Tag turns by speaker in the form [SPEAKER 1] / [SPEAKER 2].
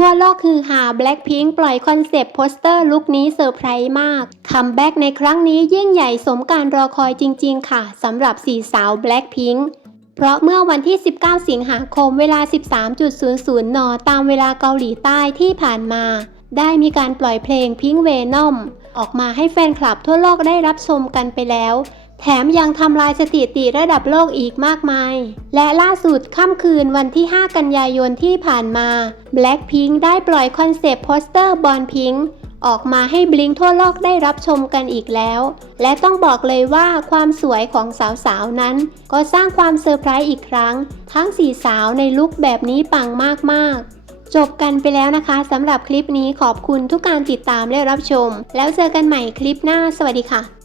[SPEAKER 1] ทั่วโลกคือหา Blackpink ปล่อยคอนเซปต์โปสเตอร์ลุคนี้เซอร์ไพรส์มากคัมแบ็กในครั้งนี้ยิ่งใหญ่สมการรอคอยจริง ๆ ค่ะสำหรับสี่สาว Blackpink เพราะเมื่อวันที่ 19 สิงหาคมเวลา 13.00 น ตามเวลาเกาหลีใต้ที่ผ่านมา ได้มีการปล่อยเพลง Pink Venom ออกมาให้แฟนคลับทั่วโลกได้รับชมกันไปแล้ว แถมยังทำลายสถิติระดับโลกอีกมากมาย และล่าสุดค่ำคืนวันที่ 5 กันยายนที่ผ่านมา Blackpink ได้ปล่อยคอนเซปต์โปสเตอร์บอลพิงออกมาให้บลิงทั่วโลกได้รับชมกันอีกแล้ว และต้องบอกเลยว่าความสวยของสาวๆ นั้น ก็สร้างความเซอร์ไพรส์อีกครั้ง ทั้งสี่สาวในลุคแบบนี้ปังมากๆจบกันไปแล้วนะคะสำหรับคลิปนี้ขอบคุณทุกการติดตามและรับชม แล้วเจอกันใหม่คลิปหน้าสวัสดีค่ะ